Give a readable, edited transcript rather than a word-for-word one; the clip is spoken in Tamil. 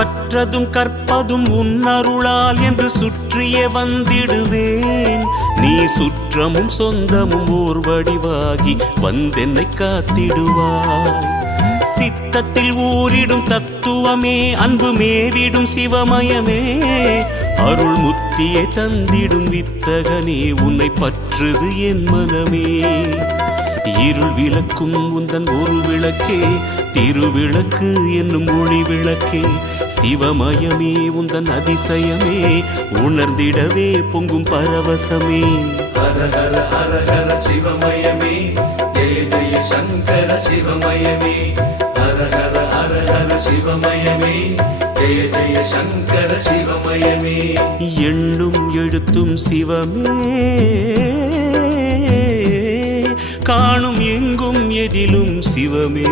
கற்றதும் கற்பதும் உன்னருளால் என்று சுற்றியே வந்திடுவேன். நீ சுற்றமும் சொந்தமும் ஓர் வடிவாகி வந்தென்னை காத்திடுவாய். சித்தத்தில் ஊரிடும் தத்துவமே, அன்பு மேவிடும் சிவமயமே, அருள் முத்தியை தந்திடும் வித்தகனே, உன்னை பற்றுது என் மனமே. இருள் விளக்கும் உந்தன் ஒரு விளக்கே, திருவிளக்கு என்னும் ஒளி விளக்கே, சிவமயமே உந்தன் அதிசயமே, உணர்ந்திடவே பொங்கும் பரவசமே. ஹர ஹர ஹர ஹர சிவமயமே, ஜெய ஜெய சங்கர சிவமயமே. ஹர ஹர ஹர ஹர சிவமயமே, ஜெய ஜெய சங்கர சிவமயமே. எண்ணும் எழுத்தும் சிவமே, காணும் எங்கும் எதிலும் சிவமே.